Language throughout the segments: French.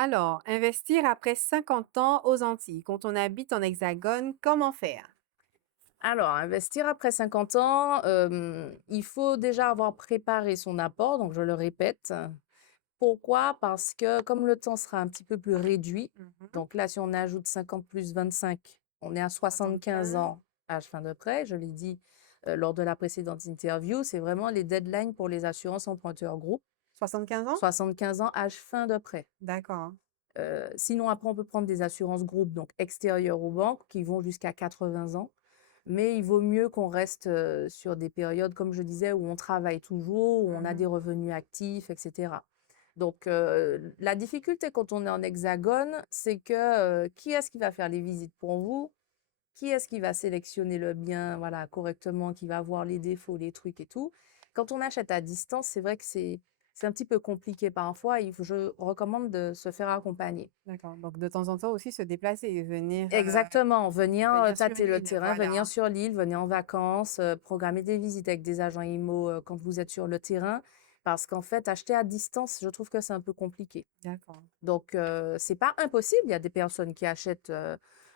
Alors, investir après 50 ans aux Antilles, quand on habite en Hexagone, comment faire? Alors, investir après 50 ans, il faut déjà avoir préparé son apport, donc je le répète. Pourquoi? Parce que comme le temps sera un petit peu plus réduit, Mhm. donc là, si on ajoute 50 plus 25, on est à 75 75, ans, âge fin de prêt. Je l'ai dit, lors de la précédente interview, c'est vraiment les deadlines pour les assurances emprunteurs groupes. 75 ans? 75 ans, âge fin de prêt. D'accord. Sinon, après, on peut prendre des assurances groupes, donc extérieures aux banques, qui vont jusqu'à 80 ans. Mais il vaut mieux qu'on reste sur des périodes, comme je disais, où on travaille toujours, où on a Mhm. des revenus actifs, etc. Donc, la difficulté quand on est en hexagone, c'est que qui est-ce qui va faire les visites pour vous? Qui est-ce qui va sélectionner le bien, voilà, correctement, qui va voir les défauts, les trucs et tout? Quand on achète à distance, c'est vrai que c'est un petit peu compliqué parfois. Je recommande de se faire accompagner. D'accord. Donc, de temps en temps aussi se déplacer et Exactement, venir venir sur tâter le l'île, terrain, venir voilà. sur l'île, venir en vacances, programmer des visites avec des agents IMO quand vous êtes sur le terrain. Parce qu'en fait, acheter à distance, je trouve que c'est un peu compliqué. D'accord. Donc, c'est pas impossible. Il y a des personnes qui achètent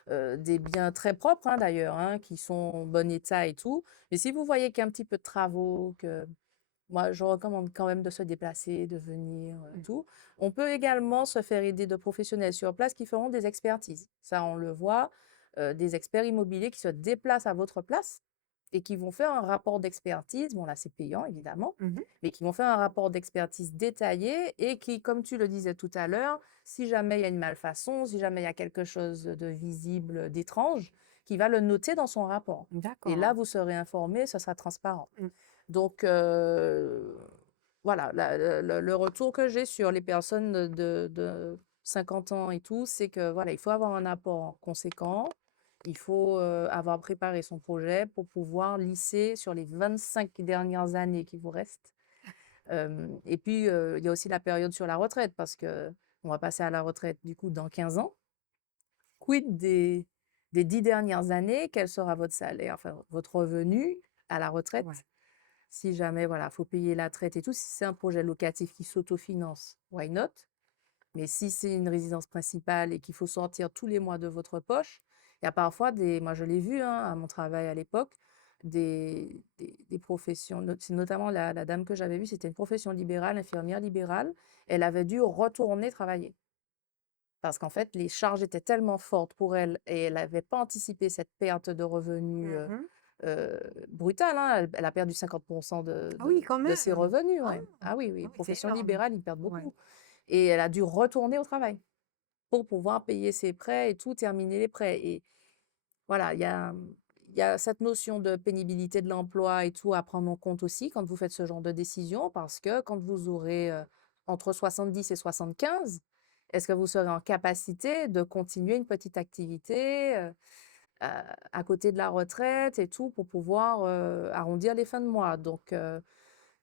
des biens très propres, hein, d'ailleurs, hein, qui sont en bon état et tout. Mais si vous voyez qu'il y a un petit peu de travaux, que moi, je recommande quand même de se déplacer, de venir, Mm. tout. On peut également se faire aider de professionnels sur place qui feront des expertises. Ça, on le voit, des experts immobiliers qui se déplacent à votre place et qui vont faire un rapport d'expertise. Bon, là, c'est payant, évidemment, Mhm. mais qui vont faire un rapport d'expertise détaillé et qui, comme tu le disais tout à l'heure, si jamais il y a une malfaçon, si jamais il y a quelque chose de visible, d'étrange, qui va le noter dans son rapport. Et là, D'accord. vous serez informé, ce sera transparent. Mm. Donc, voilà, le retour que j'ai sur les personnes de 50 ans et tout, c'est que voilà, il faut avoir un apport conséquent. Il faut avoir préparé son projet pour pouvoir lisser sur les 25 dernières années qui vous restent. Et puis, il y a aussi la période sur la retraite parce que on va passer à la retraite du coup dans 15 ans. Quid des 10 dernières années? Quel sera votre salaire, enfin votre revenu à la Ouais. retraite? Si jamais, voilà, faut payer la traite et tout, si c'est un projet locatif qui s'autofinance, why not? Mais si c'est une résidence principale et qu'il faut sortir tous les mois de votre poche, il y a parfois moi je l'ai vu hein, à mon travail à l'époque, des professions, c'est notamment la dame que j'avais vue, c'était une profession libérale, infirmière libérale, elle avait dû retourner travailler. Parce qu'en fait, les charges étaient tellement fortes pour elle et elle n'avait pas anticipé cette perte de revenus Mhm. brutale, hein. Elle a perdu 50% Ah oui, quand de ses même. revenus, Ah, ouais. Ah oui, oui, ah oui, c'est profession énorme. libérale, ils perdent Ouais. beaucoup. Et elle a dû retourner au travail pour pouvoir payer ses prêts et tout, terminer les prêts. Et voilà, il y a cette notion de pénibilité de l'emploi et tout à prendre en compte aussi quand vous faites ce genre de décision, parce que quand vous aurez entre 70 et 75, est-ce que vous serez en capacité de continuer une petite activité à côté de la retraite et tout pour pouvoir arrondir les fins de mois? Donc,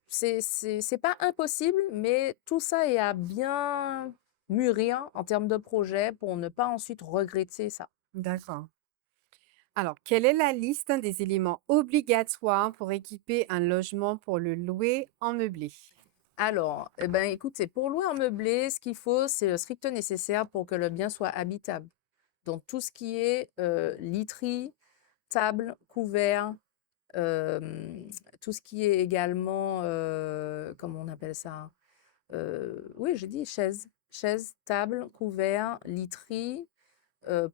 c'est pas impossible, mais tout ça est à bien mûrir en termes de projet pour ne pas ensuite regretter ça. D'accord. Alors, quelle est la liste des éléments obligatoires pour équiper un logement pour le louer en meublé? Alors, eh ben, écoutez, pour louer un meublé, ce qu'il faut, c'est le strict nécessaire pour que le bien soit habitable. Donc, tout ce qui est literie, table, couvert, tout ce qui est également, comment on appelle ça? Oui, j'ai dit chaise, table, couvert, literie,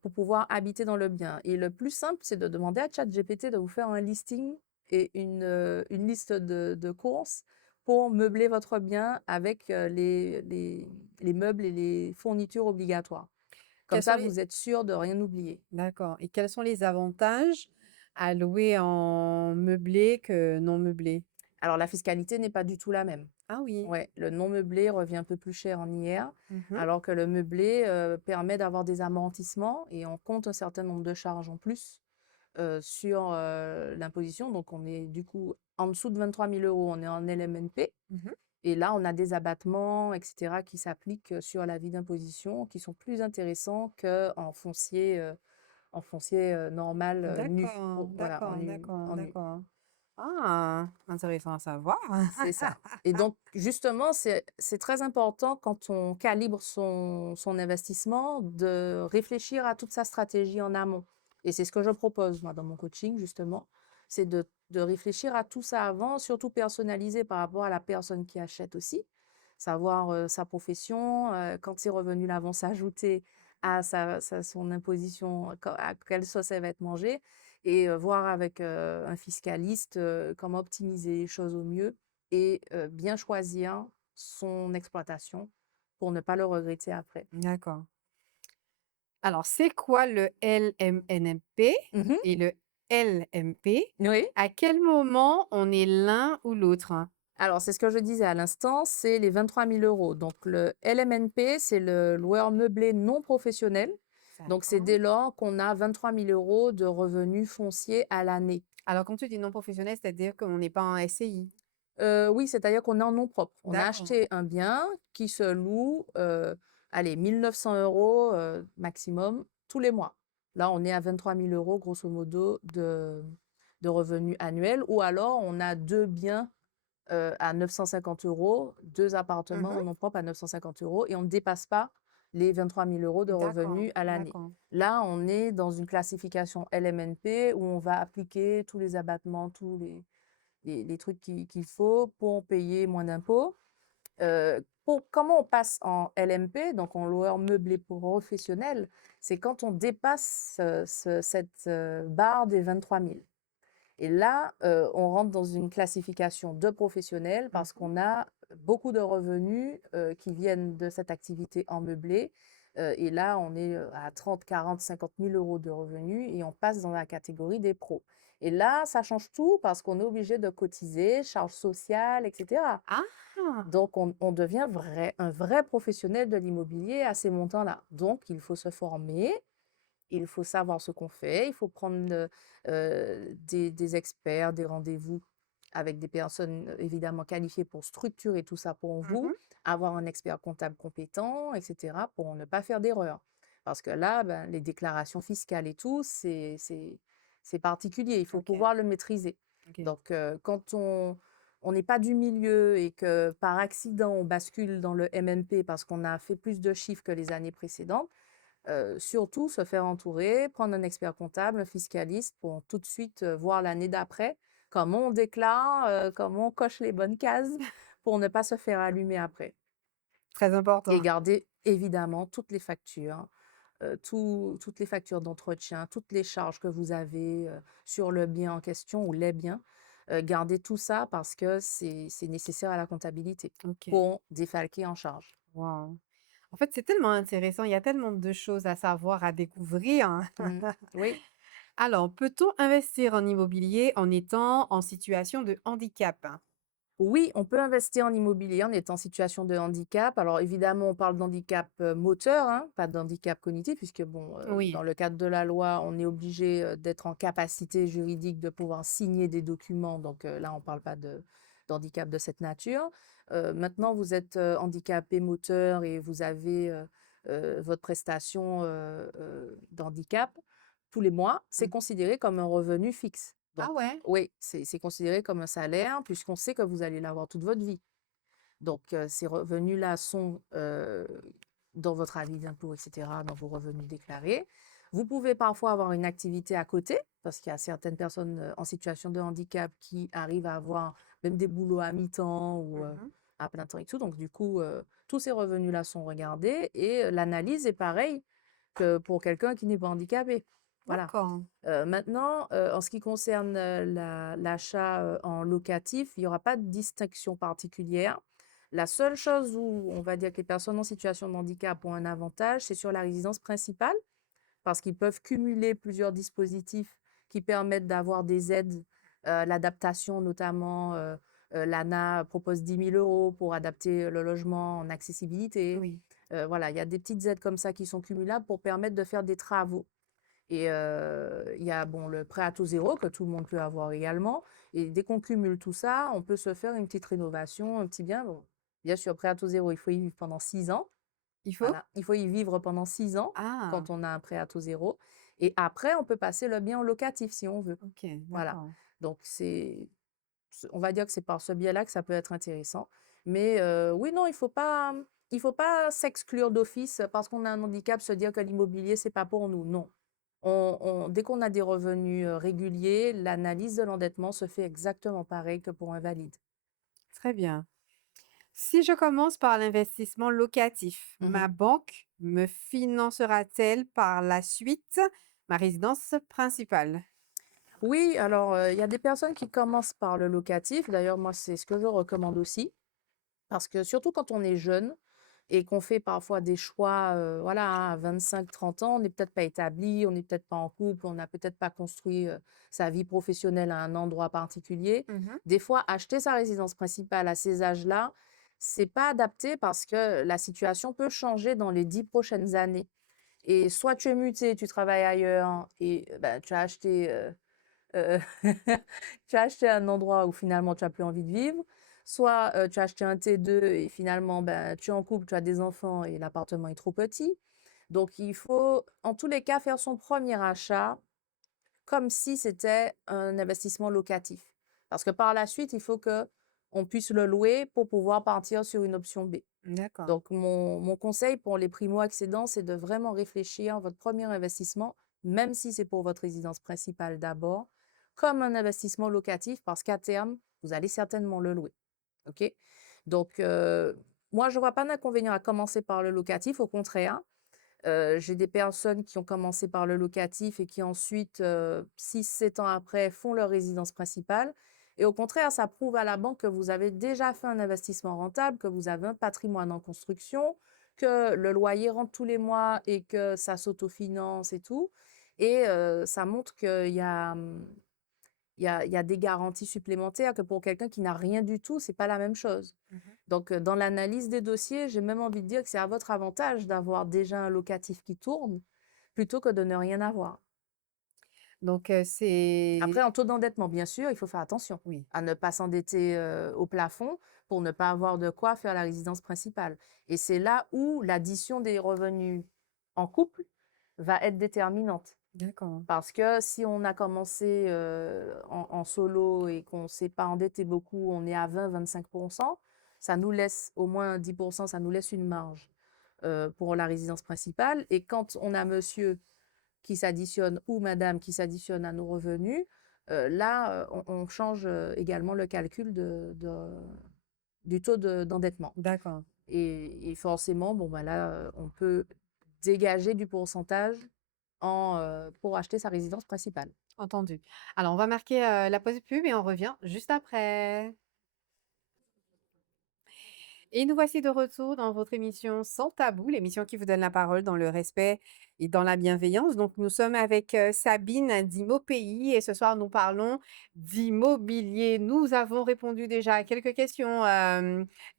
pour pouvoir habiter dans le bien. Et le plus simple, c'est de demander à ChatGPT de vous faire un listing et une liste de courses pour meubler votre bien avec les meubles et les fournitures obligatoires. Comme Quels sont ça, les vous êtes sûr de rien oublier. D'accord, et quels sont les avantages à louer en meublé que non meublé? Alors, la fiscalité n'est pas du tout la même. Ah oui. Ouais, le non meublé revient un peu plus cher en IR, Mmh. alors que le meublé permet d'avoir des amortissements et on compte un certain nombre de charges en plus sur l'imposition. Donc, on est du coup en dessous de 23 000 euros, on est en LMNP. Mmh. Et là, on a des abattements, etc., qui s'appliquent sur l'avis d'imposition, qui sont plus intéressants qu'en foncier normal, nu. D'accord, Voilà, en d'accord, nu. d'accord, En nu. d'accord. Ah, intéressant à savoir. C'est ça. Et donc, justement, c'est très important quand on calibre son investissement de réfléchir à toute sa stratégie en amont. Et c'est ce que je propose, moi, dans mon coaching, justement, c'est de réfléchir à tout ça avant, surtout personnaliser par rapport à la personne qui achète aussi, savoir sa profession, quand ses revenus-là vont s'ajouter à son imposition, à quelle sauce elle va être mangée, et voir avec un fiscaliste comment optimiser les choses au mieux et bien choisir son exploitation pour ne pas le regretter après. D'accord. Alors, c'est quoi le LMNP Mmh. et le LMP? Oui. À quel moment on est l'un ou l'autre? Alors, c'est ce que je disais à l'instant, c'est les 23 000 €. Donc le LMNP, c'est le loueur meublé non professionnel. Donc c'est D'accord. dès lors qu'on a 23 000 € de revenus fonciers à l'année. Alors, quand tu dis non professionnel, c'est-à-dire qu'on n'est pas en SCI? Oui, c'est-à-dire qu'on est en nom propre. On a D'accord. acheté un bien qui se loue, allez, 1 900 € maximum tous les mois. Là, on est à 23 000 € grosso modo de revenus annuels, ou alors on a 2 biens, à 950 €, 2 appartements Mhm. en nom propre à 950 € et on ne dépasse pas les 23 000 € de D'accord, revenus à l'année. d'accord. Là, on est dans une classification LMNP où on va appliquer tous les abattements, tous les trucs qu'il faut pour payer moins d'impôts. Comment on passe en LMP, donc en loueur meublé professionnel, c'est quand on dépasse cette barre des 23 000. Et là, on rentre dans une classification de professionnel parce Mhm. qu'on a beaucoup de revenus qui viennent de cette activité en meublé. Et là, on est à 30, 40, 50 000 € de revenus et on passe dans la catégorie des pros. Et là, ça change tout parce qu'on est obligé de cotiser, charges sociales, etc. Ah, Donc, on devient un vrai professionnel de l'immobilier à ces montants-là. Donc, il faut se former, il faut savoir ce qu'on fait, il faut prendre des experts, des rendez-vous avec des personnes évidemment qualifiées pour structurer tout ça pour mhm. vous, avoir un expert comptable compétent, etc., pour ne pas faire d'erreur. Parce que là, ben, les déclarations fiscales et tout, c'est particulier, il faut Ok, pouvoir le maîtriser. ok. Donc, quand on n'est pas du milieu et que par accident on bascule dans le MMP parce qu'on a fait plus de chiffres que les années précédentes, surtout se faire entourer, prendre un expert comptable, un fiscaliste pour tout de suite voir l'année d'après comment on déclare, comment on coche les bonnes cases pour ne pas se faire allumer après. Très Et important. garder évidemment toutes les factures, toutes les factures d'entretien, toutes les charges que vous avez sur le bien en question ou les biens. Gardez tout ça parce que c'est nécessaire à la comptabilité Ok. pour défalquer en charge. Wow. En fait, c'est tellement intéressant. Il y a tellement de choses à savoir, à découvrir. Mm. Oui. Alors, peut-on investir en immobilier en étant en situation de handicap? Oui, on peut investir en immobilier en étant en situation de handicap. Alors évidemment, on parle d'handicap moteur, hein, pas d'handicap cognitif, puisque bon, Oui. dans le cadre de la loi, on est obligé d'être en capacité juridique de pouvoir signer des documents. Donc là, on ne parle pas d'handicap de cette nature. Maintenant, vous êtes handicapé moteur et vous avez votre prestation d'handicap tous les mois. C'est Mm. considéré comme un revenu fixe. Ah Donc, ouais? oui, c'est considéré comme un salaire puisqu'on sait que vous allez l'avoir toute votre vie. Donc, ces revenus-là sont dans votre avis d'impôt, etc., dans vos revenus déclarés. Vous pouvez parfois avoir une activité à côté, parce qu'il y a certaines personnes en situation de handicap qui arrivent à avoir même des boulots à mi-temps ou Mhm. à plein temps et tout. Donc, du coup, tous ces revenus-là sont regardés et l'analyse est pareille que pour quelqu'un qui n'est pas handicapé. Voilà. D'accord. Maintenant, en ce qui concerne l'achat en locatif, il n'y aura pas de distinction particulière. La seule chose où on va dire que les personnes en situation de handicap ont un avantage, c'est sur la résidence principale, parce qu'ils peuvent cumuler plusieurs dispositifs qui permettent d'avoir des aides, l'adaptation notamment. L'ANA propose 10 000 € pour adapter le logement en accessibilité. Oui. Voilà, il y a des petites aides comme ça qui sont cumulables pour permettre de faire des travaux. Et il y a bon, le prêt à taux zéro que tout le monde peut avoir également. Et dès qu'on cumule tout ça, on peut se faire une petite rénovation, un petit bien. Bon, bien sûr, prêt à taux zéro, il faut y vivre pendant 6 ans. Il faut? Voilà, il faut y vivre pendant 6 ans Ah, quand on a un prêt à taux zéro. Et après, on peut passer le bien en locatif si on veut. ok, Voilà. d'accord. Donc, c'est on va dire que c'est par ce biais-là que ça peut être intéressant. Mais oui, non, il faut pas s'exclure d'office parce qu'on a un handicap, se dire que l'immobilier, c'est pas pour nous. Non. Dès qu'on a des revenus réguliers, l'analyse de l'endettement se fait exactement pareil que pour un valide. Très bien. Si je commence par l'investissement locatif, ma Mhm. banque me financera-t-elle par la suite ma résidence principale? Oui, alors il y a des personnes qui commencent par le locatif. D'ailleurs, moi, c'est ce que je recommande aussi. Parce que surtout quand on est jeune et qu'on fait parfois des choix, voilà, hein, à 25-30 ans, on n'est peut-être pas établi, on n'est peut-être pas en couple, on n'a peut-être pas construit sa vie professionnelle à un endroit particulier. Mhm. Des fois, acheter sa résidence principale à ces âges-là, c'est pas adapté parce que la situation peut changer dans les 10 prochaines années. Et soit tu es muté, tu travailles ailleurs et ben, Heu, tu as acheté un endroit où finalement tu as plus envie de vivre, soit, tu as acheté un T2 et finalement, ben, tu es en couple, tu as des enfants et l'appartement est trop petit. Donc il faut, en tous les cas, faire son premier achat comme si c'était un investissement locatif. Parce que par la suite, il faut que on puisse le louer pour pouvoir partir sur une option B. D'accord. Donc mon conseil pour les primo-accédants, c'est de vraiment réfléchir à votre premier investissement, même si c'est pour votre résidence principale d'abord, comme un investissement locatif parce qu'à terme, vous allez certainement le louer. OK? Donc, moi, je ne vois pas d'inconvénient à commencer par le locatif. Au contraire, j'ai des personnes qui ont commencé par le locatif et qui ensuite, 6-7 ans après, font leur résidence principale et au contraire, ça prouve à la banque que vous avez déjà fait un investissement rentable, que vous avez un patrimoine en construction, que le loyer rentre tous les mois et que ça s'autofinance et tout et ça montre qu'il y a, il y a des garanties supplémentaires que pour quelqu'un qui n'a rien du tout, c'est pas la même chose. Mhm. Donc, dans l'analyse des dossiers, j'ai même envie de dire que c'est à votre avantage d'avoir déjà un locatif qui tourne plutôt que de ne rien avoir. Donc, Après, c'est... en taux d'endettement, bien sûr, il faut faire attention Oui, à ne pas s'endetter au plafond pour ne pas avoir de quoi faire la résidence principale. Et c'est là où l'addition des revenus en couple va être déterminante. d'accord. Parce que si on a commencé en solo et qu'on ne s'est pas endetté beaucoup, on est à 20-25%, ça nous laisse au moins 10%, ça nous laisse une marge pour la résidence principale. Et quand on a monsieur qui s'additionne ou madame qui s'additionne à nos revenus, là, on change également le calcul du taux d'endettement. D'accord. Et forcément, bon, bah là, on peut dégager du pourcentage pour acheter sa résidence principale. Entendu. Alors, on va marquer la pause pub et on revient juste après. Et nous voici de retour dans votre émission Sans tabou, l'émission qui vous donne la parole dans le respect et dans la bienveillance. Donc, nous sommes avec Sabine d'Immopays et ce soir, nous parlons d'immobilier. Nous avons répondu déjà à quelques questions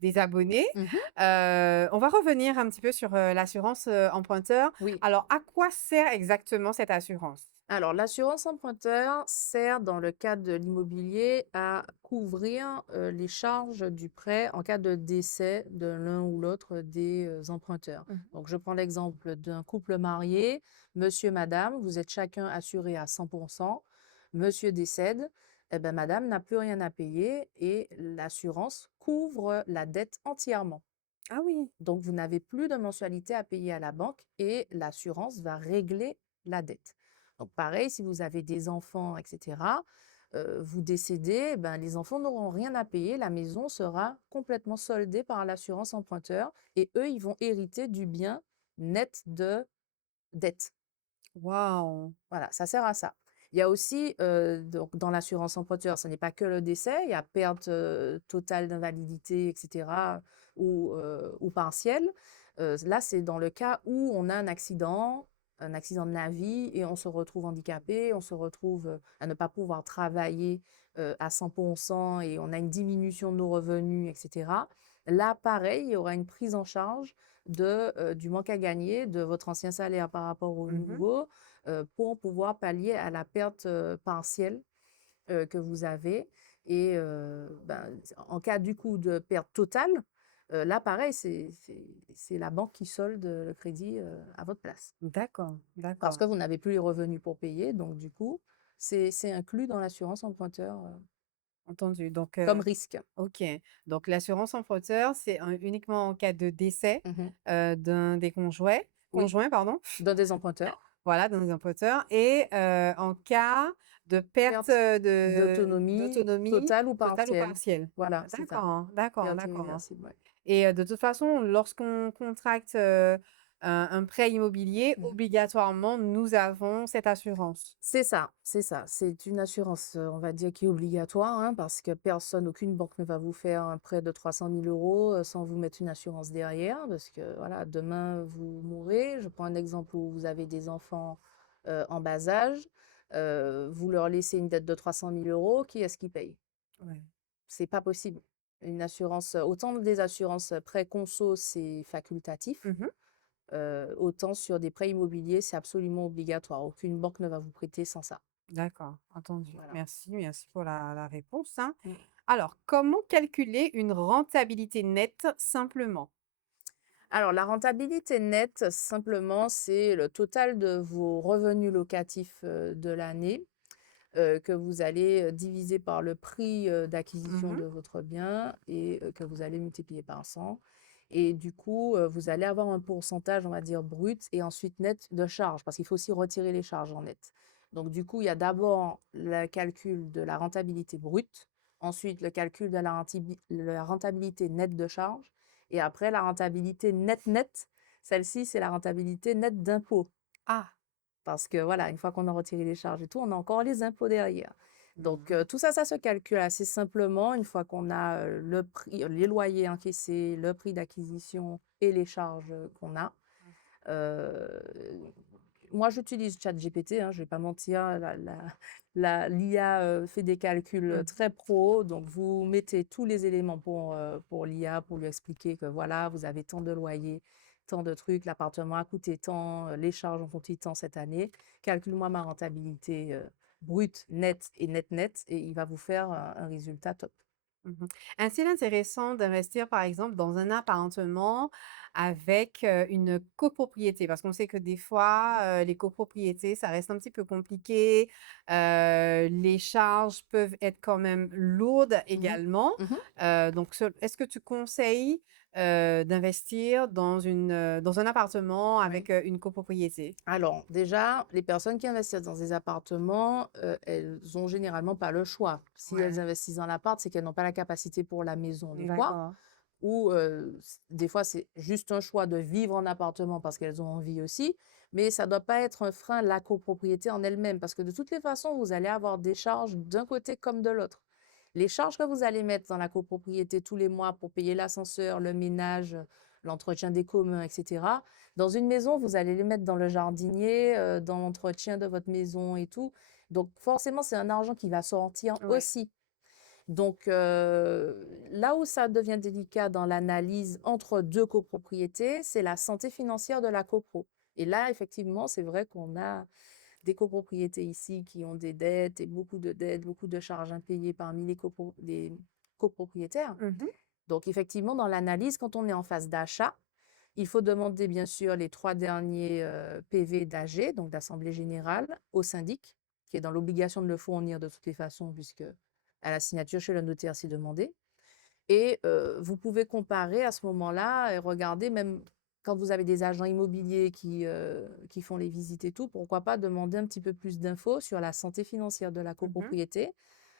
des abonnés. Mhm. On va revenir un petit peu sur l'assurance emprunteur. Oui. Alors, à quoi sert exactement cette assurance? Alors, l'assurance emprunteur sert dans le cadre de l'immobilier à couvrir les charges du prêt en cas de décès de l'un ou l'autre des emprunteurs. Mhm. Donc, je prends l'exemple d'un couple marié. Monsieur, madame, vous êtes chacun assuré à 100%. Monsieur décède, eh ben, madame n'a plus rien à payer et l'assurance couvre la dette entièrement. Ah oui, Donc, vous n'avez plus de mensualité à payer à la banque et l'assurance va régler la dette. Donc, pareil, si vous avez des enfants, etc., vous décédez, ben, les enfants n'auront rien à payer, la maison sera complètement soldée par l'assurance emprunteur et eux, ils vont hériter du bien net de dette. waouh, Voilà, ça sert à ça. Il y a aussi, donc dans l'assurance emprunteur, ce n'est pas que le décès, il y a perte totale d'invalidité, etc., ou partielle. Là, c'est dans le cas où on a un accident de la vie, et on se retrouve handicapé, on se retrouve à ne pas pouvoir travailler à 100% et on a une diminution de nos revenus, etc. Là, pareil, il y aura une prise en charge du manque à gagner de votre ancien salaire par rapport au mhm, nouveau pour pouvoir pallier à la perte partielle que vous avez. Et ben, en cas du coup de perte totale, là pareil, c'est la banque qui solde le crédit à votre place. d'accord, Parce d'accord. que vous n'avez plus les revenus pour payer, donc du coup, c'est inclus dans l'assurance emprunteur. entendu. Donc, comme risque. OK. Donc l'assurance emprunteur, c'est uniquement en cas de décès, Mmh. d'un des Oui, conjoints, pardon, d'un des emprunteurs. voilà, d'un des emprunteurs et en cas de perte, Perte d'autonomie d'autonomie totale ou totale ou partielle. partielle. Voilà, c'est ça. D'accord, d'accord, Perte d'accord. irréversible, ouais. Et de toute façon, lorsqu'on contracte, un prêt immobilier, Mmh. obligatoirement, nous avons cette assurance. C'est ça, c'est ça. C'est une assurance, on va dire qui est obligatoire, hein, parce que personne, aucune banque ne va vous faire un prêt de 300 000 € sans vous mettre une assurance derrière, parce que voilà, demain vous mourrez. Je prends un exemple où vous avez des enfants en bas âge, vous leur laissez une dette de 300 000 €, qui est-ce qui paye? Ouais. C'est pas possible. Une assurance, autant des assurances prêts conso, c'est facultatif. Mmh. Autant sur des prêts immobiliers, c'est absolument obligatoire. Aucune banque ne va vous prêter sans ça. D'accord, entendu. Voilà. Merci, merci pour la réponse, hein. Mmh. Alors, comment calculer une rentabilité nette simplement? Alors la rentabilité nette, simplement, c'est le total de vos revenus locatifs, de l'année, que vous allez, diviser par le prix, d'acquisition Mmh. de votre bien et que vous allez multiplier par 100 et du coup, vous allez avoir un pourcentage, on va dire brut et ensuite net de charges, parce qu'il faut aussi retirer les charges en net. Donc du coup, il y a d'abord le calcul de la rentabilité brute, ensuite le calcul de la rentabilité nette de charges et après la rentabilité nette. Celle-ci, c'est la rentabilité nette d'impôts. Ah! Parce que voilà, une fois qu'on a retiré les charges et tout, on a encore les impôts derrière. Donc, Mmh. tout ça, ça se calcule assez simplement une fois qu'on a le prix, les loyers encaissés, le prix d'acquisition et les charges qu'on a. Euh, Moi, j'utilise ChatGPT, hein, je ne vais pas mentir, l'IA fait des calculs Mmh. très pro. Donc, vous mettez tous les éléments pour l'IA, pour lui expliquer que voilà, vous avez tant de loyers, tant de trucs, l'appartement a coûté tant, les charges ont coûté tant cette année. Calcule-moi ma rentabilité brute, nette et net, et il va vous faire un résultat top. Mmh. Est-il intéressant d'investir, par exemple, dans un appartement avec, une copropriété? Parce qu'on sait que des fois, les copropriétés, ça reste un petit peu compliqué, les charges peuvent être quand même lourdes Mhm. également. Mhm. Donc est-ce que tu conseilles, d'investir dans un appartement Ouais. avec, une copropriété? Alors, déjà, les personnes qui investissent dans des appartements, elles ont généralement pas le choix. Si elles Ouais, investissent dans l'appart, c'est qu'elles n'ont pas la capacité pour la maison, des fois. d'accord. Ou des fois, c'est juste un choix de vivre en appartement parce qu'elles ont envie aussi. Mais ça ne doit pas être un frein, la copropriété en elle-même, parce que de toutes les façons, vous allez avoir des charges d'un côté comme de l'autre. Les charges que vous allez mettre dans la copropriété tous les mois pour payer l'ascenseur, le ménage, l'entretien des communs, etc. Dans une maison, vous allez les mettre dans le jardinier, dans l'entretien de votre maison et tout. Donc forcément, c'est un argent qui va sortir Ouais. aussi. Donc là où ça devient délicat dans l'analyse entre deux copropriétés, c'est la santé financière de la copro. Et là, effectivement, c'est vrai qu'on a des copropriétés ici qui ont des dettes et beaucoup de dettes, beaucoup de charges impayées parmi les copropriétaires. Mmh. Donc, effectivement, dans l'analyse, quand on est en phase d'achat, il faut demander bien sûr les 3 derniers PV d'AG, donc d'Assemblée générale, au syndic, qui est dans l'obligation de le fournir de toutes les façons, puisque à la signature chez le notaire, c'est demandé. Et vous pouvez comparer à ce moment-là et regarder, même quand vous avez des agents immobiliers qui font les visites et tout, pourquoi pas demander un petit peu plus d'infos sur la santé financière de la Mmh. copropriété,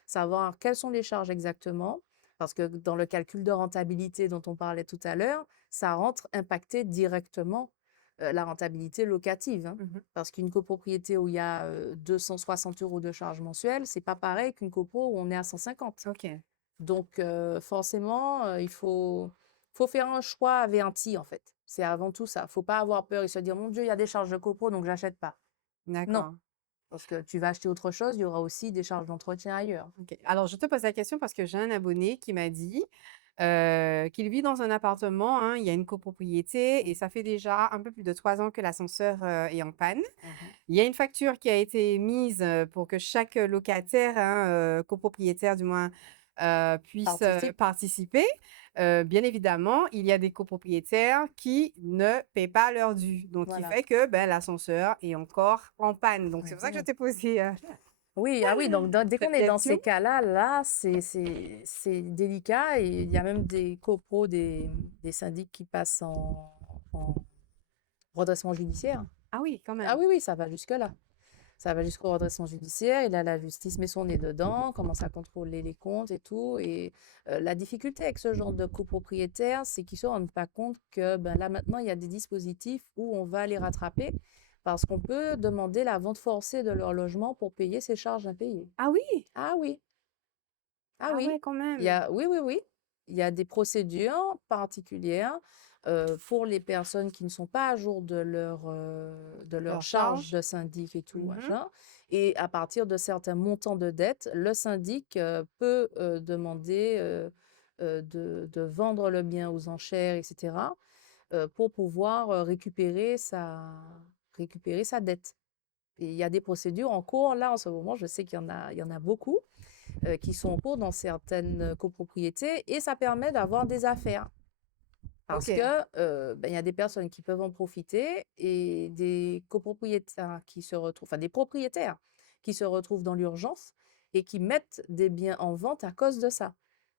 savoir quelles sont les charges exactement, parce que dans le calcul de rentabilité dont on parlait tout à l'heure, ça rentre impacter directement la rentabilité locative, hein. Mmh. Parce qu'une copropriété où il y a 260 € de charges mensuelles, c'est pas pareil qu'une copro où on est à 150. OK, Donc forcément, il faut faire un choix averti, en fait. C'est avant tout ça. Faut pas avoir peur et se dire: «Mon Dieu, il y a des charges de copro, donc j'achète pas». Non, d'accord. parce que tu vas acheter autre chose, il y aura aussi des charges d'entretien ailleurs. OK. Alors, je te pose la question parce que j'ai un abonné qui m'a dit, qu'il vit dans un appartement, hein, il y a une copropriété et ça fait déjà un peu plus de 3 ans que l'ascenseur, est en panne. Mmh. Il y a une facture qui a été mise, pour que chaque locataire, hein, copropriétaire du moins, puisse, Participe, participer. Bien évidemment, il y a des copropriétaires qui ne paient pas leurs dû. Donc, il voilà. fait que, ben, l'ascenseur est encore en panne. Donc, c'est Oui, pour ça que je oui. t'ai posé, Oui, ah oui, donc dès qu'on Faites est dans attention. ces cas-là, là, c'est délicat et il y a même des copros, des syndics qui passent en redressement judiciaire. Ah oui, quand Ah même. oui, oui, ça va jusque-là. Ça va jusqu'au redressement judiciaire et là, la justice met son nez dedans, commence à contrôler les comptes et tout. Et la difficulté avec ce genre de copropriétaires, c'est qu'ils se rendent pas compte que ben, là, maintenant, il y a des dispositifs où on va les rattraper parce qu'on peut demander la vente forcée de leur logement pour payer ses charges impayées. Ah oui? Ah oui, ah Ah oui, ouais, quand même. oui, oui, oui. Il y a des procédures particulières pour les personnes qui ne sont pas à jour de leur Leur charge charge? de syndic et tout, Mmh. machin. Et à partir de certains montants de dette, le syndic peut demander de vendre le bien aux enchères, etc., pour pouvoir récupérer sa dette. Et il y a des procédures en cours. Là, en ce moment, je sais il y en a beaucoup qui sont en cours dans certaines copropriétés et ça permet d'avoir des affaires. Parce que OK. ben, il y a des personnes qui peuvent en profiter et des copropriétaires qui se retrouvent, enfin des propriétaires qui se retrouvent dans l'urgence et qui mettent des biens en vente à cause de ça.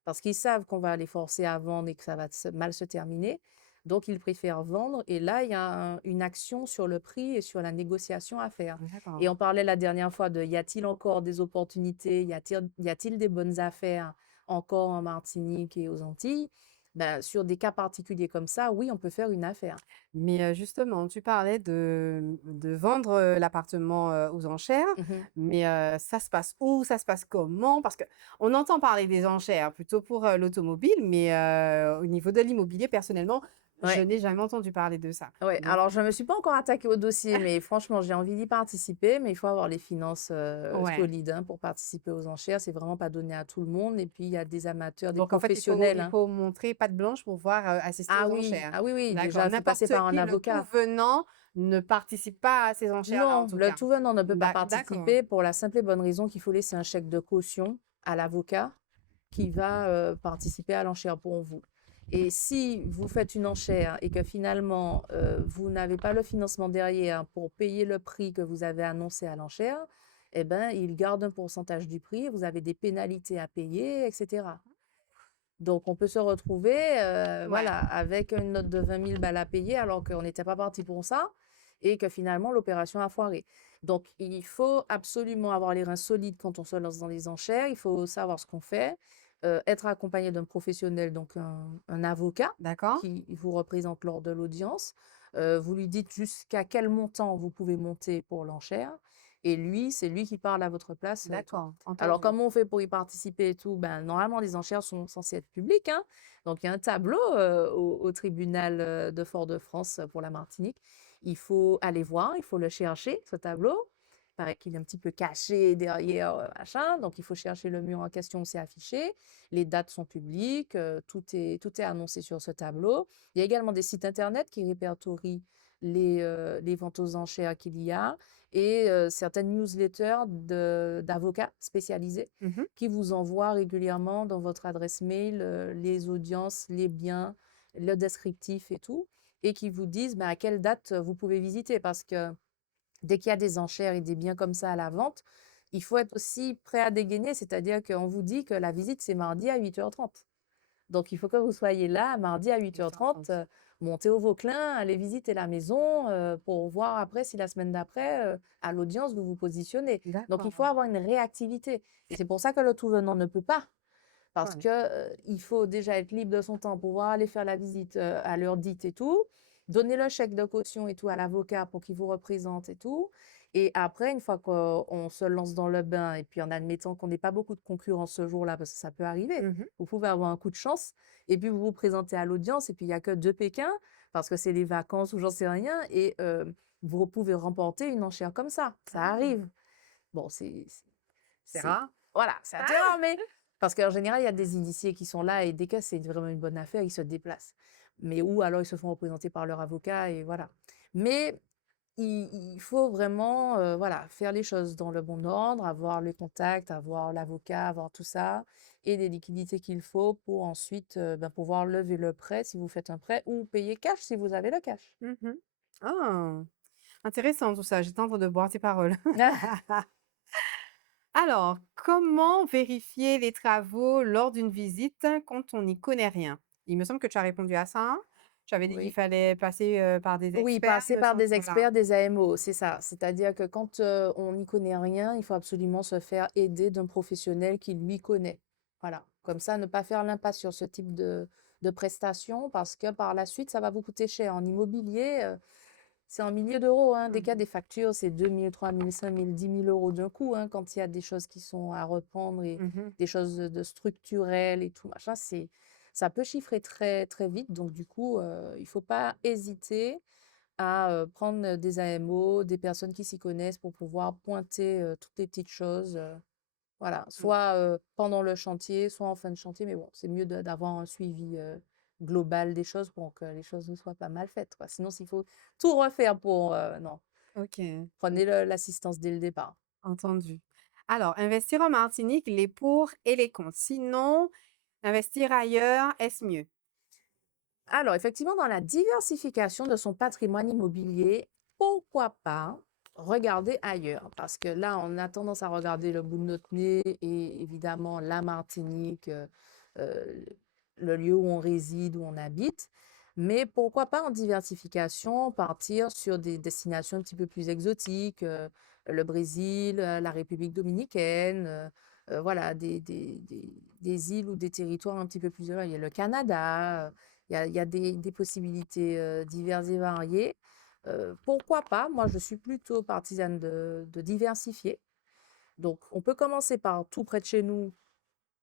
Parce qu'ils savent qu'on va les forcer à vendre et que ça va mal se terminer. Donc, ils préfèrent vendre. Et là, il y a une action sur le prix et sur la négociation à faire. Et D'accord. on parlait la dernière fois de y a-t-il encore des opportunités, y a-t-il des bonnes affaires encore en Martinique et aux Antilles? Ben, sur des cas particuliers comme ça, oui, on peut faire une affaire. Mais, justement, tu parlais de vendre, l'appartement, aux enchères, Mmh. mais, ça se passe où? Ça se passe comment? Parce qu'on entend parler des enchères plutôt pour, l'automobile, mais, au niveau de l'immobilier, personnellement, je Ouais, n'ai jamais entendu parler de ça. ouais. Donc Alors je me suis pas encore attaquée au dossier, mais franchement, j'ai envie d'y participer, mais il faut avoir les finances, ouais. solides, hein, pour participer aux enchères. C'est vraiment pas donné à tout le monde et puis il y a des amateurs, des Donc en fait, professionnels, il hein. faut montrer patte blanche pour pouvoir, assister aux enchères. Ah oui, oui, déjà, D'accord. il faut passer N'importe par un qui, le tout avocat. venant, ne participe pas à ces enchères-là, en Non, tout le cas. tout venant ne peut pas D'accord. participer pour la simple et bonne raison qu'il faut laisser un chèque de caution à l'avocat qui va participer à l'enchère pour vous. Et si vous faites une enchère et que finalement vous n'avez pas le financement derrière pour payer le prix que vous avez annoncé à l'enchère, eh ben, il garde un pourcentage du prix, vous avez des pénalités à payer, etc. Donc, on peut se retrouver Ouais. voilà, avec une note de 20 000 balles à payer alors qu'on n'était pas parti pour ça et que finalement l'opération a foiré. Donc, il faut absolument avoir les reins solides quand on se lance dans les enchères. Il faut savoir ce qu'on fait, être accompagné d'un professionnel, donc un avocat D'accord. qui vous représente lors de l'audience. Vous lui dites jusqu'à quel montant vous pouvez monter pour l'enchère. Et lui, c'est lui qui parle à votre place et tout. D'accord. Alors, Entendu. comment on fait pour y participer et tout? Ben, normalement, les enchères sont censées être publiques, hein. Donc, il y a un tableau au tribunal de Fort-de-France pour la Martinique. Il faut aller voir, il faut le chercher, ce tableau. Il paraît qu'il est un petit peu caché derrière, machin. Donc, il faut chercher le mur en question où c'est affiché. Les dates sont publiques, tout est annoncé sur ce tableau. Il y a également des sites internet qui répertorient les ventes aux enchères qu'il y a et certaines newsletters d'avocats spécialisés Mmh. qui vous envoient régulièrement dans votre adresse mail les audiences, les biens, le descriptif et tout, et qui vous disent à quelle date vous pouvez visiter. Parce que dès qu'il y a des enchères et des biens comme ça à la vente, il faut être aussi prêt à dégainer, c'est-à-dire qu'on vous dit que la visite, c'est mardi à 8h30. Donc, il faut que vous soyez là mardi à 8h30, 8h30. montez au Vauclin, allez visiter la maison pour voir après si la semaine d'après, à l'audience, vous vous positionnez. Donc, il faut D'accord. avoir une réactivité. Et c'est pour ça que le tout venant ne peut pas. Parce Ouais. que il faut déjà être libre de son temps, pouvoir aller faire la visite à l'heure dite et tout, donner le chèque de caution et tout à l'avocat pour qu'il vous représente et tout. Et après, une fois qu'on se lance dans le bain, et puis en admettant qu'on n'ait pas beaucoup de concurrence ce jour-là, parce que ça peut arriver, Mmh. vous pouvez avoir un coup de chance, et puis vous vous présentez à l'audience, et puis il n'y a que deux Pékins, parce que c'est les vacances ou j'en sais rien, et vous pouvez remporter une enchère comme ça. Ça Ah, arrive. Bon, c'est c'est rare? voilà, c'est Ah! attirant, mais parce qu'en général, il y a des initiés qui sont là et dès que c'est vraiment une bonne affaire, ils se déplacent. Mais ou alors ils se font représenter par leur avocat et voilà. Mais il faut vraiment, voilà, faire les choses dans le bon ordre, avoir le contact, avoir l'avocat, avoir tout ça et les liquidités qu'il faut pour ensuite, pouvoir lever le prêt si vous faites un prêt ou payer cash si vous avez le cash. Mmh. Ah! Intéressant tout ça, j'étais en train de boire tes paroles. Alors, comment vérifier les travaux lors d'une visite quand on n'y connaît rien? Il me semble que tu as répondu à ça, hein? Tu avais dit qu'il Oui. fallait passer, par des Oui, experts, passer me par semble, des voilà. experts, des AMO, c'est ça. C'est-à-dire que quand, on n'y connaît rien, il faut absolument se faire aider d'un professionnel qui lui connaît. Voilà. Comme ça, ne pas faire l'impasse sur ce type de prestations parce que par la suite, ça va vous coûter cher. En immobilier, c'est en milliers d'euros, hein. Dès qu'il y a Mmh. des factures, c'est 2 000, 3 000, 5 000, 10 000 € d'un coup, hein, quand il y a des choses qui sont à reprendre et Mmh. des choses de structurelles et tout machin, ça peut chiffrer très, très vite. Donc du coup, il faut pas hésiter à, prendre, des AMO, des personnes qui s'y connaissent pour pouvoir pointer, toutes les petites choses, voilà. Mmh. Soit, pendant le chantier, soit en fin de chantier, mais bon, c'est mieux d'avoir un suivi, global des choses pour que les choses ne soient pas mal faites, quoi. Sinon, s'il faut tout refaire pour, non, OK, prenez l'assistance dès le départ. entendu. Alors, investir en Martinique, les pour et les contre. Sinon, investir ailleurs, est-ce mieux? Alors, effectivement, dans la diversification de son patrimoine immobilier, pourquoi pas regarder ailleurs? Parce que là, on a tendance à regarder le bout de notre nez et évidemment la Martinique, euh, le lieu où on réside, où on habite. Mais pourquoi pas en diversification, partir sur des destinations un petit peu plus exotiques, le Brésil, la République dominicaine, voilà, des îles ou des territoires un petit peu plus éloignés. Il y a le Canada. Il y a des possibilités diverses et variées. Pourquoi pas? Moi, je suis plutôt partisane de diversifier. Donc, on peut commencer par tout près de chez nous,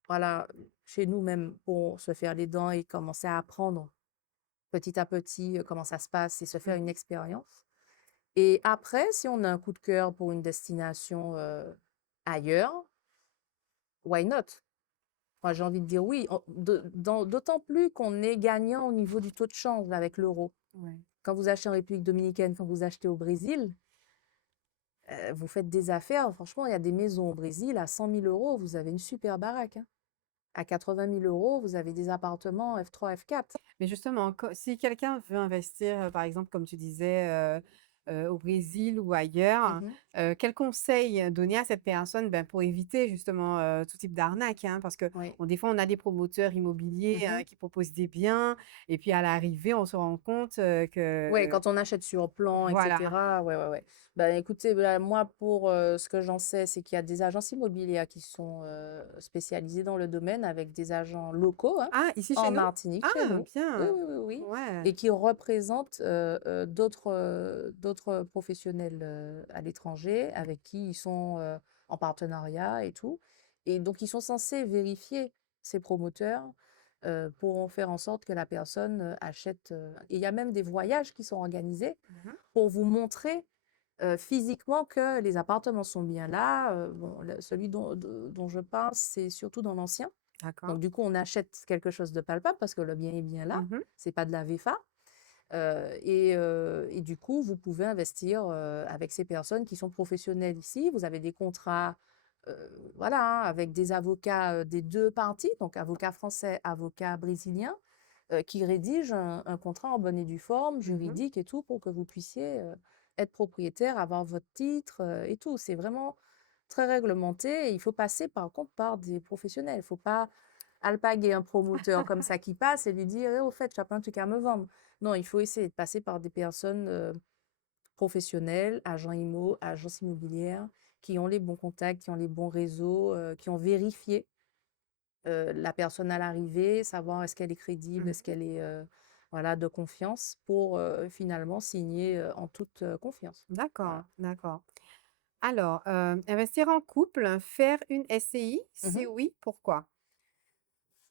voilà, chez nous même, pour se faire les dents et commencer à apprendre petit à petit comment ça se passe et se faire une Mmh. expérience. Et après, si on a un coup de cœur pour une destination ailleurs, why not? Moi, j'ai envie de dire oui, d'autant plus qu'on est gagnant au niveau du taux de change là, avec l'euro. Ouais. Quand vous achetez en République dominicaine, quand vous achetez au Brésil, vous faites des affaires. Franchement, il y a des maisons au Brésil à 100 000 €, vous avez une super baraque, hein. À 80 000 €, vous avez des appartements F3, F4. Mais justement, si quelqu'un veut investir, par exemple, comme tu disais, au Brésil ou ailleurs, Mhm. quels conseils donner à cette personne, ben, pour éviter justement, tout type d'arnaque, hein? Parce que Oui. bon, des fois, on a des promoteurs immobiliers, Mhm. qui proposent des biens et puis à l'arrivée, on se rend compte, Ouais, que quand on achète sur plan, et voilà. cetera. Ouais, ouais, ouais. Bah, écoutez, bah, moi, pour ce que j'en sais, c'est qu'il y a des agences immobilières qui sont spécialisées dans le domaine avec des agents locaux, hein, Ah, ici chez en nous? Martinique, chez Ah, nous. Oui, bien! oui, oui, oui. Ouais. Et qui représentent d'autres professionnels à l'étranger avec qui ils sont en partenariat et tout. Et donc, ils sont censés vérifier ces promoteurs pour faire en sorte que la personne achète. Et il y a même des voyages qui sont organisés Mmh. pour vous montrer physiquement que les appartements sont bien là. Bon, celui dont je parle, c'est surtout dans l'ancien. D'accord. Donc, du coup, on achète quelque chose de palpable parce que le bien est bien là. Mmh. C'est pas de la VFA. Et du coup, vous pouvez investir avec ces personnes qui sont professionnelles ici. Vous avez des contrats, voilà, hein, avec des avocats des deux parties, donc avocats français, avocats brésiliens, qui rédigent un contrat en bonne et due forme, Mmh. juridique et tout, pour que vous puissiez être propriétaire, avoir votre titre et tout. C'est vraiment très réglementé et il faut passer par contre par des professionnels. Il ne faut pas alpaguer un promoteur comme ça qui passe et lui dire «Eh, au fait, tu as plein de trucs à me vendre». Non, il faut essayer de passer par des personnes professionnels, agents IMO, agences immobilières, qui ont les bons contacts, qui ont les bons réseaux, qui ont vérifié la personne à l'arrivée, savoir est-ce qu'elle est crédible, est-ce Mmh. qu'elle est voilà, de confiance pour finalement signer en toute confiance. D'accord, Voilà. d'accord. Alors, investir en couple, faire une SCI? Si Mhm. oui, pourquoi?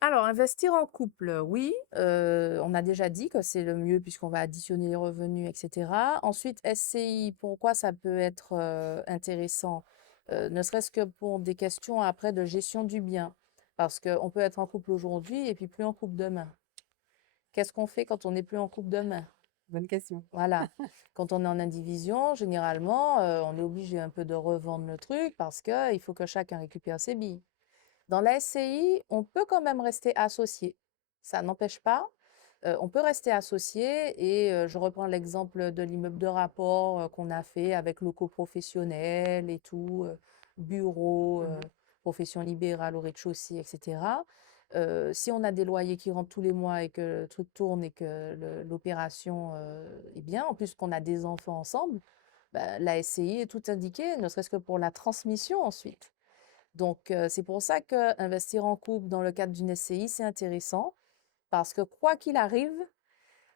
Alors, investir en couple, oui, on a déjà dit que c'est le mieux puisqu'on va additionner les revenus, et cetera. Ensuite, SCI, pourquoi ça peut être intéressant? Ne serait-ce que pour des questions après de gestion du bien. Parce qu'on peut être en couple aujourd'hui et puis plus en couple demain. Qu'est-ce qu'on fait quand on n'est plus en couple demain? Bonne question. Voilà. Quand on est en indivision, généralement, on est obligé un peu de revendre le truc parce qu'il faut que chacun récupère ses billes. Dans la SCI, on peut quand même rester associé. Ça n'empêche pas. On peut rester associé et je reprends l'exemple de l'immeuble de rapport qu'on a fait avec locaux professionnels et tout. bureaux, Mmh. profession libérale au rez-de-chaussée, etc. Si on a des loyers qui rentrent tous les mois et que le truc tourne et que l'opération est bien, en plus qu'on a des enfants ensemble, bah, la SCI est tout indiqué, ne serait-ce que pour la transmission ensuite. Donc, c'est pour ça qu'investir en couple dans le cadre d'une SCI, c'est intéressant parce que quoi qu'il arrive,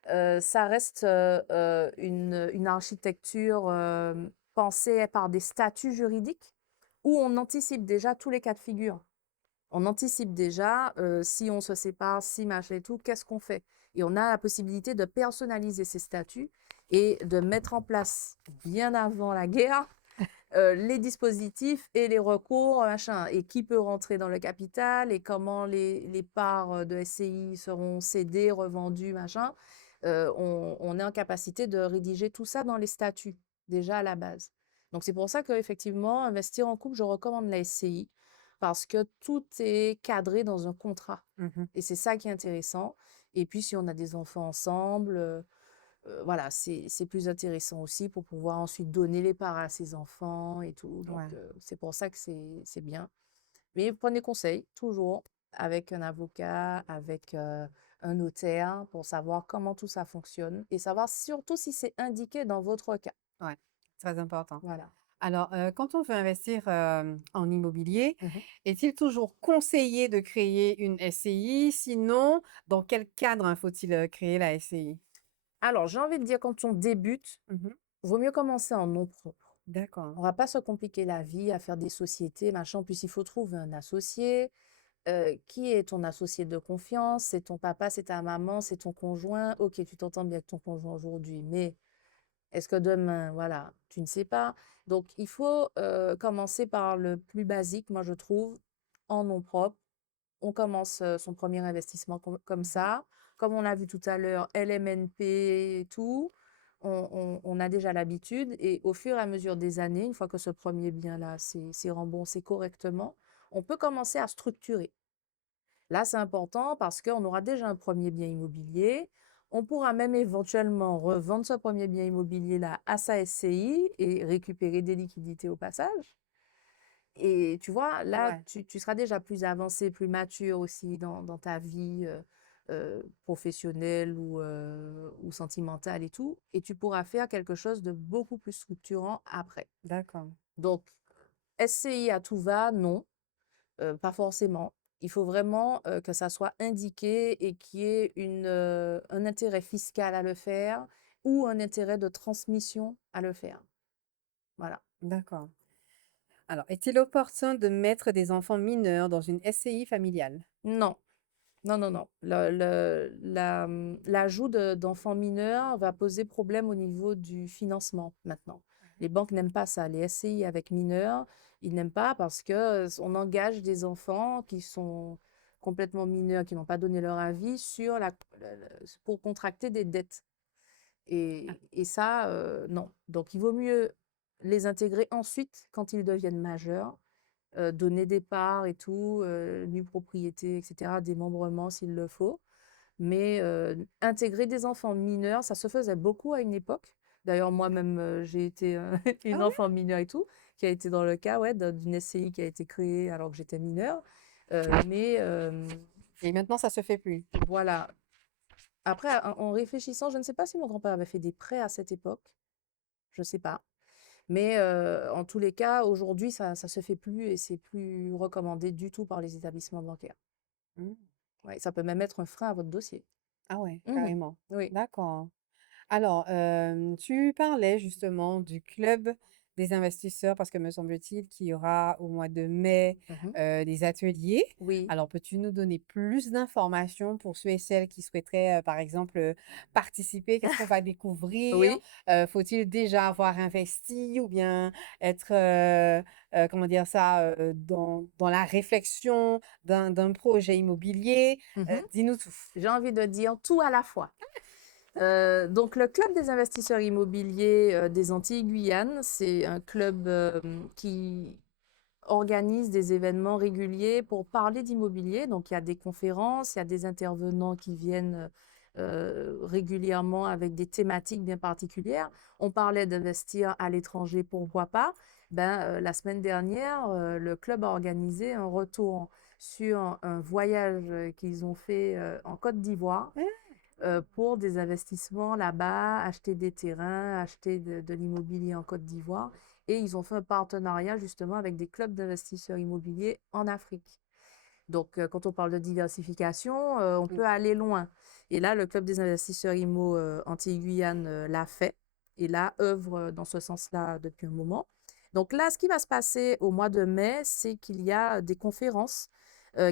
ça reste une architecture pensée par des statuts juridiques où on anticipe déjà tous les cas de figure. On anticipe déjà si on se sépare, si machin et tout, qu'est-ce qu'on fait? Et on a la possibilité de personnaliser ces statuts et de mettre en place, bien avant la guerre, les dispositifs et les recours, machin, et qui peut rentrer dans le capital et comment les parts de SCI seront cédées, revendues, machin. On est en capacité de rédiger tout ça dans les statuts, déjà à la base. Donc c'est pour ça qu'effectivement, investir en couple, je recommande la SCI parce que tout est cadré dans un contrat. Mmh. Et c'est ça qui est intéressant. Et puis si on a des enfants ensemble, voilà, c'est plus intéressant aussi pour pouvoir ensuite donner les parts à ses enfants et tout. Donc, Ouais. c'est pour ça que c'est bien. Mais prenez conseil, toujours, avec un avocat, avec un notaire, pour savoir comment tout ça fonctionne et savoir surtout si c'est indiqué dans votre cas. Ouais, très important. Voilà. Alors, quand on veut investir, en immobilier, Mhm. est-il toujours conseillé de créer une SCI? Sinon, dans quel cadre, hein, faut-il, créer la SCI? Alors, j'ai envie de dire, quand on débute, Mmh. vaut mieux commencer en nom propre. D'accord. On va pas se compliquer la vie à faire des sociétés, machin. En plus, il faut trouver un associé. Qui est ton associé de confiance? C'est ton papa, c'est ta maman, c'est ton conjoint. Ok, tu t'entends bien avec ton conjoint aujourd'hui, mais est-ce que demain, voilà, tu ne sais pas. Donc, il faut commencer par le plus basique, moi je trouve, en nom propre. On commence son premier investissement comme Mmh. ça. Comme on l'a vu tout à l'heure, LMNP et tout, on a déjà l'habitude. Et au fur et à mesure des années, une fois que ce premier bien-là c'est remboursé correctement, on peut commencer à structurer. Là, c'est important parce qu'on aura déjà un premier bien immobilier. On pourra même éventuellement revendre ce premier bien immobilier-là à sa SCI et récupérer des liquidités au passage. Et tu vois, là, Ouais, tu seras déjà plus avancé, plus mature aussi dans ta vie professionnelle ou sentimentale et tout. Et tu pourras faire quelque chose de beaucoup plus structurant après. d'accord, Donc, SCI à tout va, non. Pas forcément. Il faut vraiment, que ça soit indiqué et qu'il y ait un intérêt fiscal à le faire ou un intérêt de transmission à le faire. Voilà. d'accord. Alors, est-il opportun de mettre des enfants mineurs dans une SCI familiale? Non, non, non, non. L'ajout d'enfants mineurs va poser problème au niveau du financement maintenant. Les banques n'aiment pas ça. Les SCI avec mineurs, ils n'aiment pas parce que, on engage des enfants qui sont complètement mineurs, qui n'ont pas donné leur avis sur pour contracter des dettes. Ah, Et ça, non. Donc, il vaut mieux les intégrer ensuite quand ils deviennent majeurs, donner des parts et tout, nue propriété, etc., démembrement s'il le faut. Mais intégrer des enfants mineurs, ça se faisait beaucoup à une époque. D'ailleurs, moi-même, j'ai été ah une ouais? enfant mineure et tout, qui a été dans le cas ouais, d'une SCI qui a été créée alors que j'étais mineure. Mais Et maintenant, ça se fait plus? voilà. Après, en réfléchissant, je ne sais pas si mon grand-père avait fait des prêts à cette époque. Je ne sais pas. Mais en tous les cas, aujourd'hui, ça ne se fait plus et c'est plus recommandé du tout par les établissements bancaires. Mmh. Ouais, ça peut même être un frein à votre dossier. Ah ouais, Mhm. carrément. Oui. D'accord. Alors, tu parlais justement du club des investisseurs parce que me semble-t-il qu'il y aura au mois de mai, Mhm. des ateliers. Oui. Alors, peux-tu nous donner plus d'informations pour ceux et celles qui souhaiteraient, par exemple, participer? Qu'est-ce qu'on va découvrir? Oui. Faut-il déjà avoir investi ou bien être, comment dire ça, dans la réflexion d'un projet immobilier? Mhm. Dis-nous tout. J'ai envie de dire tout à la fois. Donc, le Club des investisseurs immobiliers des Antilles-Guyane, c'est un club qui organise des événements réguliers pour parler d'immobilier. Donc, il y a des conférences, il y a des intervenants qui viennent régulièrement avec des thématiques bien particulières. On parlait d'investir à l'étranger, pourquoi pas? La semaine dernière, le club a organisé un retour sur un voyage qu'ils ont fait en Côte d'Ivoire pour des investissements là-bas, acheter des terrains, acheter de l'immobilier en Côte d'Ivoire. Et ils ont fait un partenariat justement avec des clubs d'investisseurs immobiliers en Afrique. Donc, quand on parle de diversification, on Mmh. peut aller loin. Et là, le Club des investisseurs IMO Antilles-Guyane l'a fait et là, œuvre dans ce sens-là depuis un moment. Donc là, ce qui va se passer au mois de mai, c'est qu'il y a des conférences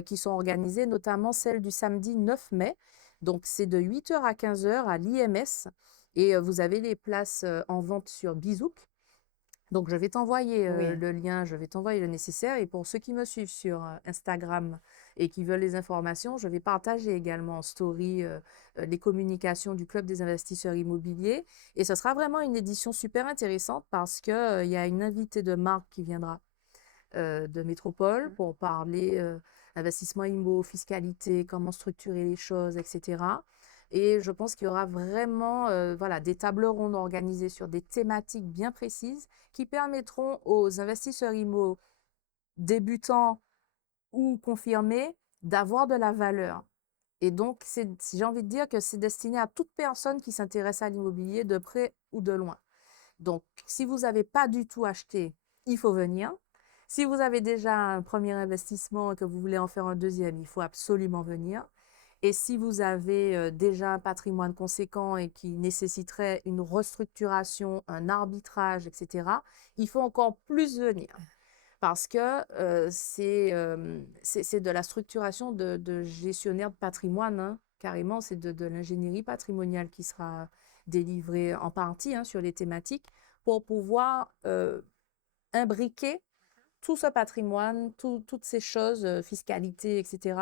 qui sont organisées, notamment celle du samedi 9 mai. Donc, c'est de 8 heures à 15 heures à l'IMS et vous avez les places en vente sur Bizouk. Donc, je vais t'envoyer Oui. le lien, je vais t'envoyer le nécessaire. Et pour ceux qui me suivent sur Instagram et qui veulent les informations, je vais partager également en story les communications du Club des investisseurs immobiliers. Et ce sera vraiment une édition super intéressante parce qu'il y a une invitée de marque qui viendra de métropole Mmh. pour parler investissement immo, fiscalité, comment structurer les choses, etc. Et je pense qu'il y aura vraiment voilà, des tables rondes organisées sur des thématiques bien précises qui permettront aux investisseurs immo débutants ou confirmés d'avoir de la valeur. Et donc, j'ai envie de dire que c'est destiné à toute personne qui s'intéresse à l'immobilier de près ou de loin. Donc, si vous n'avez pas du tout acheté, il faut venir. Si vous avez déjà un premier investissement et que vous voulez en faire un deuxième, il faut absolument venir. Et si vous avez déjà un patrimoine conséquent et qui nécessiterait une restructuration, un arbitrage, etc., il faut encore plus venir parce que c'est de la structuration de gestionnaire de patrimoine, hein, carrément, c'est de l'ingénierie patrimoniale qui sera délivrée en partie sur les thématiques pour pouvoir imbriquer tout ce patrimoine, toutes ces choses, fiscalité, etc.,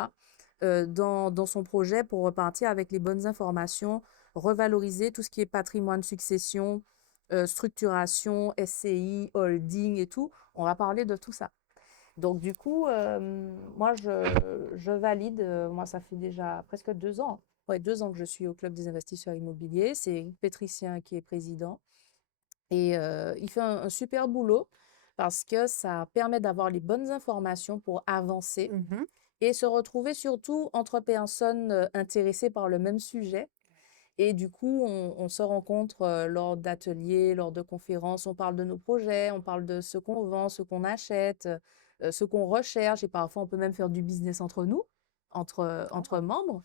dans son projet pour repartir avec les bonnes informations, revaloriser tout ce qui est patrimoine, succession, structuration, SCI, holding et tout. On va parler de tout ça. Donc, du coup, moi, je valide. Moi, ça fait déjà presque 2 ans. Ouais, 2 ans que je suis au Club des investisseurs immobiliers. C'est Pétricien qui est président. Et il fait un super boulot parce que ça permet d'avoir les bonnes informations pour avancer Mmh. et se retrouver surtout entre personnes intéressées par le même sujet. Et du coup, on se rencontre lors d'ateliers, lors de conférences, on parle de nos projets, on parle de ce qu'on vend, ce qu'on achète, ce qu'on recherche. Et parfois, on peut même faire du business entre nous, entre Ah, membres.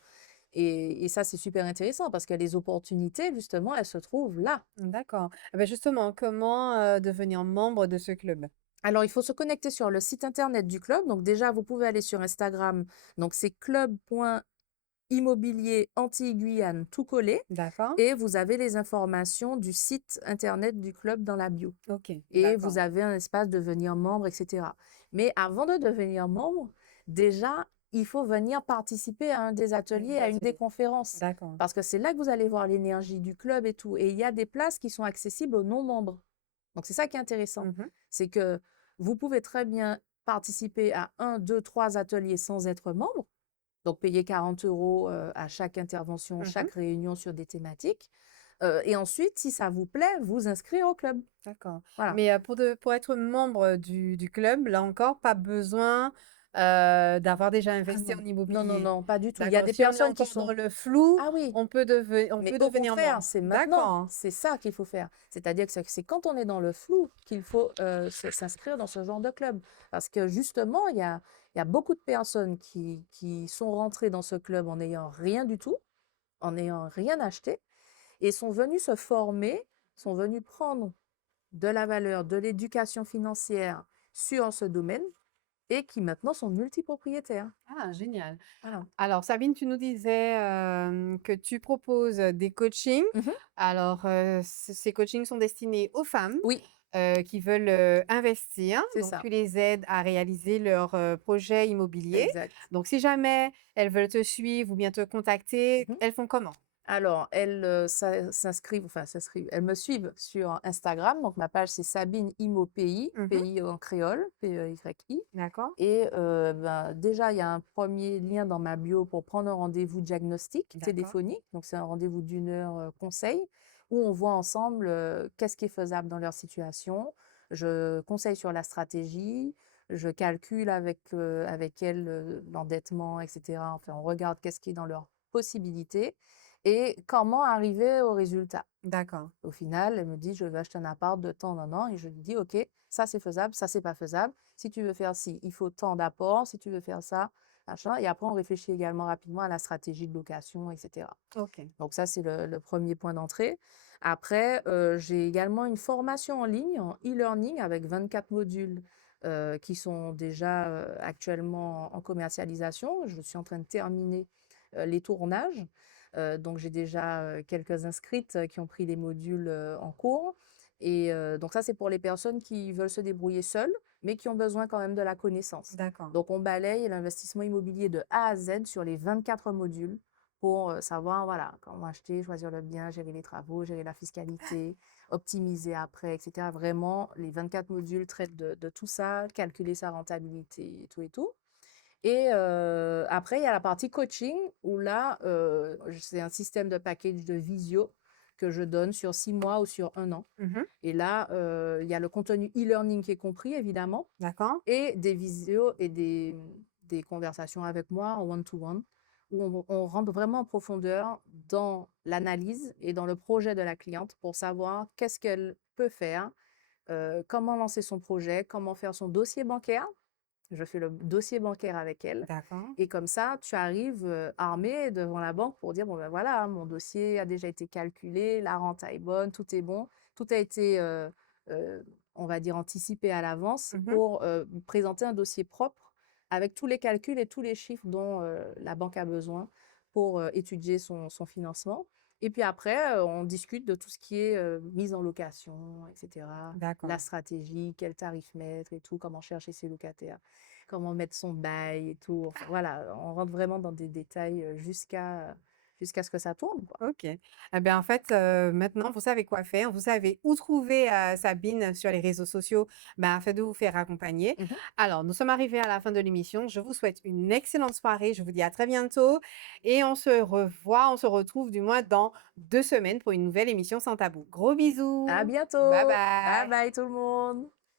Et ça, c'est super intéressant parce que les opportunités, justement, elles se trouvent là. d'accord. Ah bah, justement, comment, devenir membre de ce club? Alors, il faut se connecter sur le site internet du club. Donc, déjà, vous pouvez aller sur Instagram. Donc, c'est club.immobilier Antilles-Guyane tout collé. D'accord. Et vous avez les informations du site internet du club dans la bio. OK, Et vous d'accord. avez un espace devenir membre, etc. Mais avant de devenir membre, déjà, il faut venir participer à un des À ateliers, des à une des ateliers. conférences. D'accord. Parce que c'est là que vous allez voir l'énergie du club et tout. Et il y a des places qui sont accessibles aux non-membres. Donc, c'est ça qui est intéressant. Mmh. C'est que vous pouvez très bien participer à un, deux, trois ateliers sans être membre. Donc, payer 40 euros à chaque intervention, Mmh. chaque réunion sur des thématiques. Et ensuite, si ça vous plaît, vous inscrire au club. D'accord. Voilà. Mais, pour être membre du club, là encore, pas besoin, d'avoir déjà Ah investi en non, non, non, immobilier? non, pas du tout. Il y a D'accord. des Si on est personnes qui encore dans sont... le flou, Ah oui, on mais peut au devenir contraire, membre? c'est maintenant. D'accord. C'est ça qu'il faut faire. C'est-à-dire que c'est quand on est dans le flou qu'il faut s'inscrire dans ce genre de club. Parce que justement, il y a beaucoup de personnes qui sont rentrées dans ce club en n'ayant rien du tout, en n'ayant rien acheté, et sont venues se former, sont venues prendre de la valeur, de l'éducation financière sur ce domaine, et qui maintenant sont multipropriétaires. Ah, génial. Voilà. Alors Sabine, tu nous disais, que tu proposes, des coachings. Mhm. Alors, ces coachings sont destinés aux femmes, Oui, qui veulent, investir. c'est Donc ça. tu les aides à réaliser leurs, projets immobiliers. Exact. Donc si jamais elles veulent te suivre ou bien te contacter, Mhm. elles font comment? Alors, elles, s'inscrivent, enfin s'inscrivent, elles me suivent sur Instagram, donc ma page c'est Sabine Imo Pays, Mmh. pays en créole, P-E-Y-I. D'accord, Et ben, déjà, il y a un premier lien dans ma bio pour prendre un rendez-vous diagnostic d'accord, téléphonique. Donc, c'est un rendez-vous d'une heure conseil où on voit ensemble qu'est-ce qui est faisable dans leur situation. Je conseille sur la stratégie, je calcule avec elles l'endettement, etc. Enfin, on regarde qu'est-ce qui est dans leurs possibilités et comment arriver au résultat. d'accord. Au final, elle me dit: «Je veux acheter un appart de temps en temps» et je lui dis: «OK, ça c'est faisable, ça c'est pas faisable. Si tu veux faire ci, il faut tant d'apports. Si tu veux faire ça, machin» et après on réfléchit également rapidement à la stratégie de location et cetera. OK, Donc ça, c'est le 1 point d'entrée. Après, j'ai également une formation en ligne, en e-learning avec 24 modules, qui sont déjà, actuellement en commercialisation. Je suis en train de terminer, les tournages. Donc j'ai déjà, quelques inscrites, qui ont pris les modules, en cours et donc ça, c'est pour les personnes qui veulent se débrouiller seules, mais qui ont besoin quand même de la connaissance. d'accord. Donc on balaye l'investissement immobilier de A à Z sur les 24 modules pour savoir, voilà, comment acheter, choisir le bien, gérer les travaux, gérer la fiscalité, optimiser après, etc. Vraiment, les 24 modules traitent de tout ça, calculer sa rentabilité et tout et tout. Et après, il y a la partie coaching où là, c'est un système de package de visio que je donne sur 6 mois ou sur 1 an. Mmh. Et là, il y a le contenu e-learning qui est compris, évidemment, D'accord, et des visios et des conversations avec moi en one-to-one, où on rentre vraiment en profondeur dans l'analyse et dans le projet de la cliente pour savoir qu'est-ce qu'elle peut faire, comment lancer son projet, comment faire son dossier bancaire. Je fais le dossier bancaire avec elle. d'accord. Et comme ça, tu arrives armé devant la banque pour dire, bon ben voilà, mon dossier a déjà été calculé, la rente est bonne, tout est bon, tout a été, euh, on va dire, anticipé à l'avance Mmh. pour présenter un dossier propre avec tous les calculs et tous les chiffres dont la banque a besoin pour étudier son financement. Et puis après, on discute de tout ce qui est mise en location, etc. La D'accord. stratégie, quel tarif mettre et tout, comment chercher ses locataires, comment mettre son bail et tout. Enfin, voilà, on rentre vraiment dans des détails jusqu'à ce que ça tourne, quoi. OK. Eh bien, en fait, maintenant, vous savez quoi faire. Vous savez où trouver, Sabine sur les réseaux sociaux, ben, afin de vous faire accompagner. Mhm. Alors, nous sommes arrivés à la fin de l'émission. Je vous souhaite une excellente soirée. Je vous dis à très bientôt et on se retrouve du moins dans 2 semaines pour une nouvelle émission Sans Tabou. Gros À bisous. Bye bientôt! Bye bye. bye tout le monde!